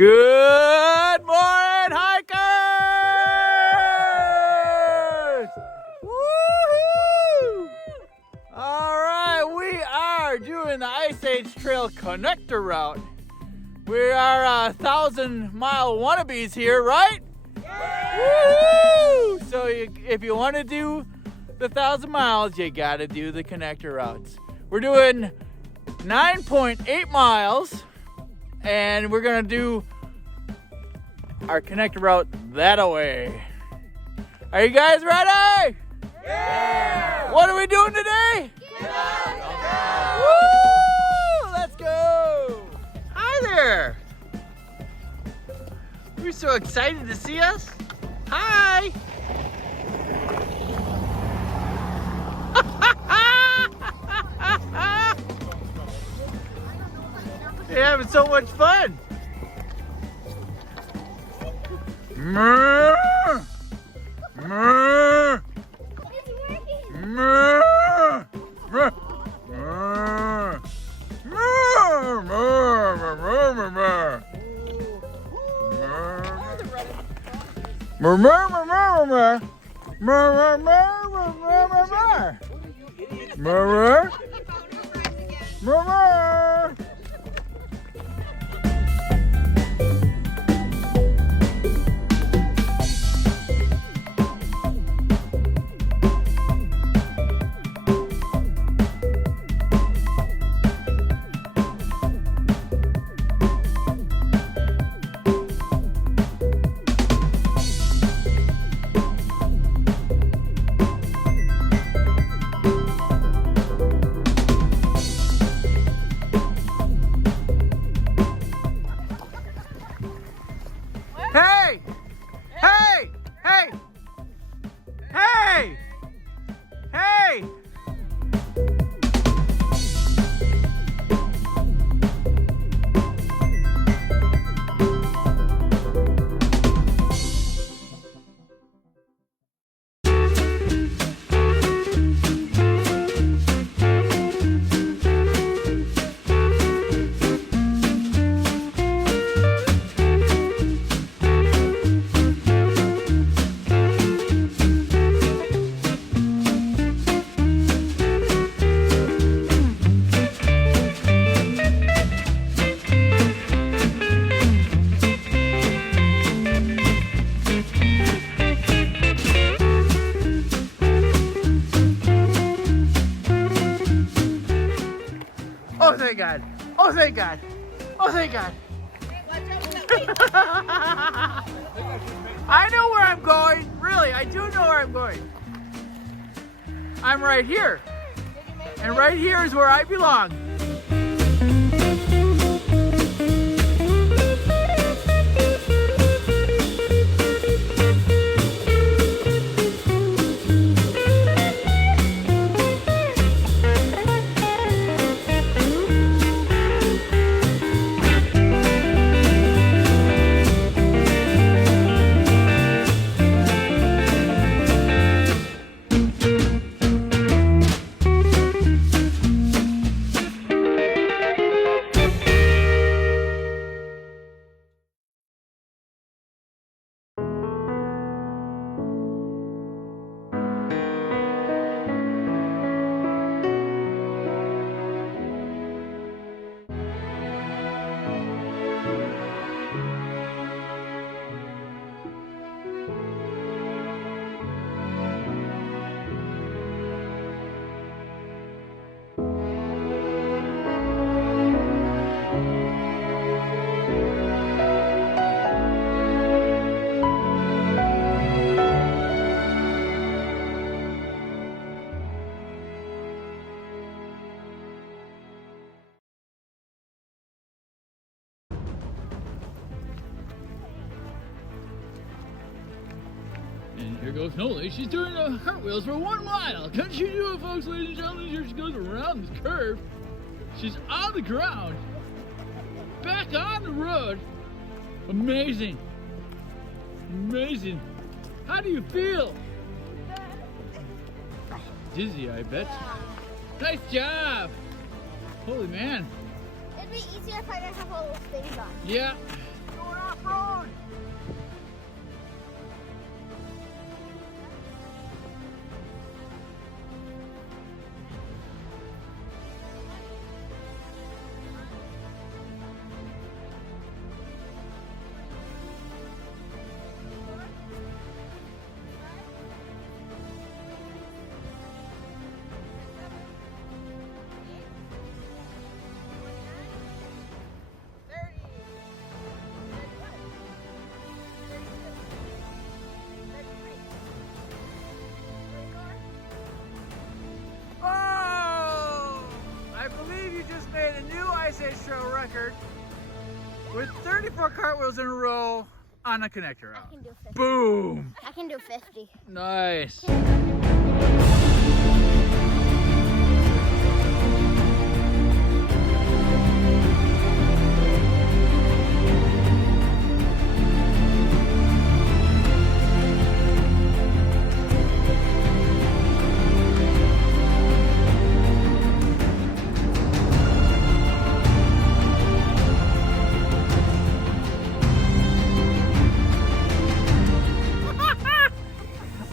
Good morning, hikers! Woohoo! All right, we are doing the Ice Age Trail connector route. We are 1,000-mile wannabes here, right? Woo! So if you want to do the 1,000 miles, you got to do the connector routes. We're doing 9.8 miles, and we're going to do our connector route that way. Are you guys ready? Yeah! What are we doing today? Woo! Let's go! Hi there! We're so excited to see us. Hi! They're having so much fun. Murr! Murr! Murr! Murr! Murr! Murr! Murr! Murr! Murr, murr, murr, murr, murr. Murr, murr, murr, murr, murr, murr. Murr, murr, murr. Hey! Hey! Hey! Hey! Hey! Oh, thank God. Oh, thank God. Oh, thank God. I know where I'm going. Really, I do know where I'm going. I'm right here. And right here is where I belong. And here goes Noli. She's doing cartwheels for 1 mile. Can she do it, folks, ladies and gentlemen? Here she goes around this curve. She's on the ground. Back on the road. Amazing. Amazing. How do you feel? Dizzy, I bet. Nice job. Holy man. It'd be easier if I didn't have all those things on. Yeah. Or off-road. Made a new Ice Age Trail record with 34 cartwheels in a row on a connector route. I can do 50. Boom! I can do 50. Nice.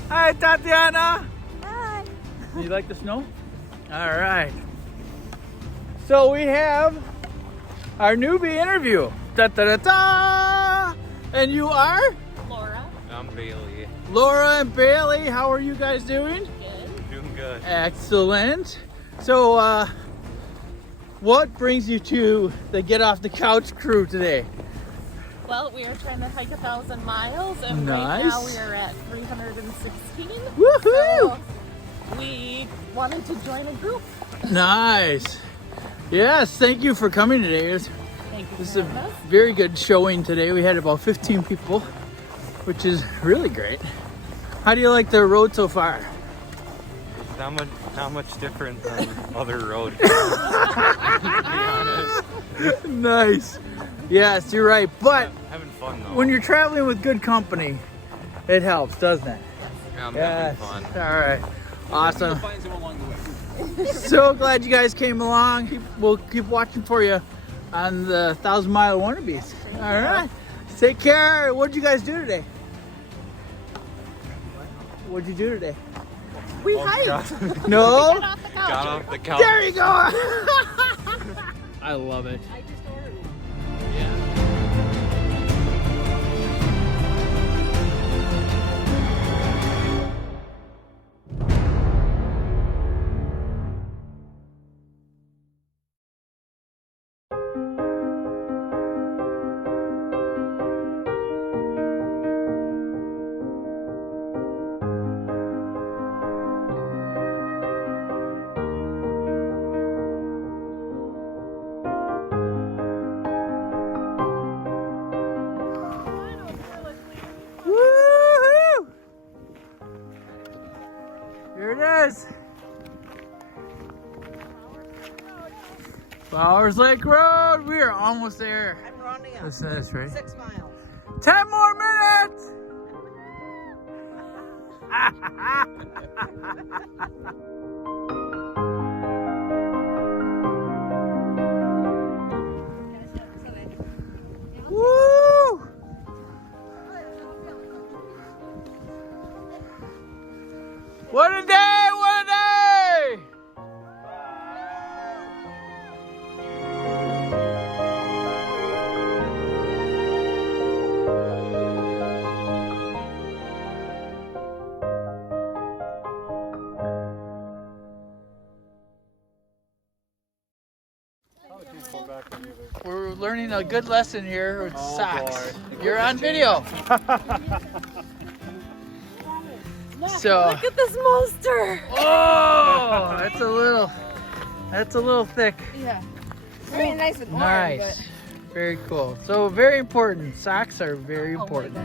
Hi, Tatiana. Hi. You like the snow? All right. So we have our newbie interview. Da da da da. And you are? Laura. I'm Bailey. Laura and Bailey. How are you guys doing? Good. Doing good. Excellent. So, what brings you to the Get Off the Couch crew today? Well, we are trying to hike 1,000 miles, and Nice. right now we are at 316. Woohoo! So we wanted to join a group. Nice. Yes, thank you for coming today. Thank you This is for a having us. very good showing today. We had about 15 people, which is really great. How do you like the road so far? It's not much different than other roads. To be honest. Nice. Yes, you're right. But Having fun though. when you're traveling with good company, it helps, doesn't it? Yeah, I'm Yes. having fun. All right. Awesome. So glad you guys came along. We'll keep watching for you on the 1,000 Mile Wannabes. All right. Take care. What'd you guys do today? What'd you do today? We Oh, hiked. God. No? Get off the couch. Got off the couch. There you go. I love it. I just ordered one. Woohoo! Here it is. Storrs Lake Road. We are almost there. I'm rounding up. This is right. 6 miles. 10 more minutes. Woo! What a day! What a day! We're learning a good lesson here with socks. You're on video. So, Look at this monster. oh, that's a little thick. Yeah. Very nice and warm, Nice. Very cool. So very important. Socks are very important.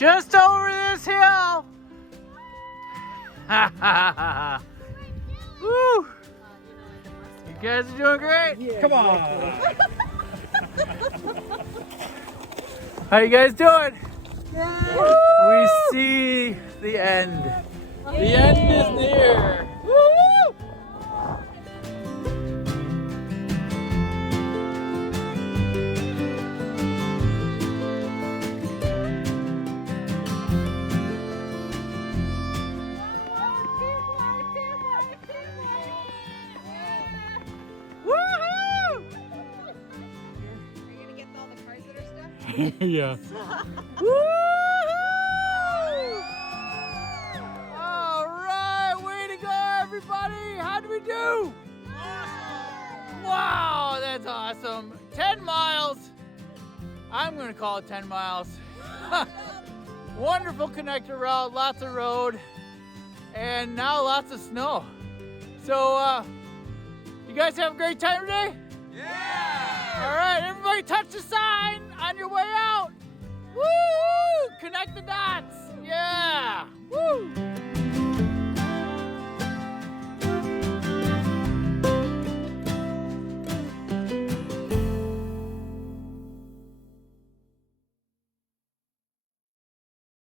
Just over this hill. Woo! You guys are doing great. Come on. How you guys doing? We see the end. The end is near. Woo! Yeah. All right, way to go, everybody. How did we do? Wow, that's awesome. 10 miles. I'm going to call it 10 miles. Wonderful connector route, lots of road, and now lots of snow. So, you guys have a great time today? Yeah! All right, everybody touch the